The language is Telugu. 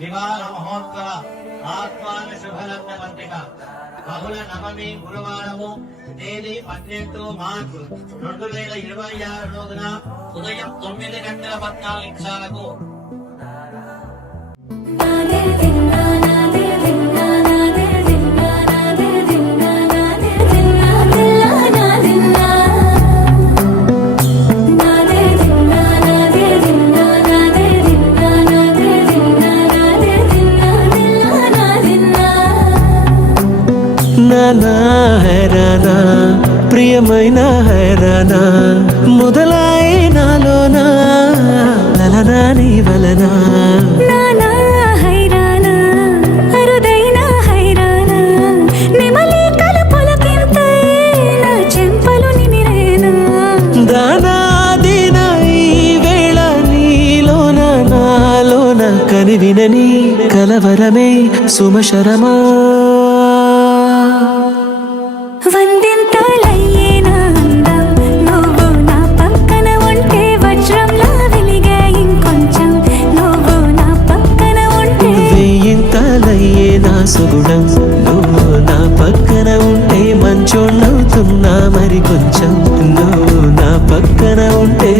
వివాహ మహోత్సవ ఆహ్వాన శుభలగ్న పత్రిక బహుళ నవమి గురువారము తేదీ 18 మార్చి 2026 రోజున ఉదయం 9:14 హైరానా ప్రియమైన హైరానా మొదలాయి నాలోనా లలనా నీ వలనా కనివినని కలవరమే సుమశరమా వందింతలయ్యేనా అందం నువ్వు నా పక్కన ఉంటే వజ్రంలా వెలిగే ఇంకొంచెం నువ్వు నా పక్కన ఉంటే వెయ్యింతలయ్యేనా సుగుణం నువ్వు నా పక్కన ఉంటే మంచోణ్ణవుతున్నా మరి కొంచెం నువ్వు నా పక్కన ఉంటే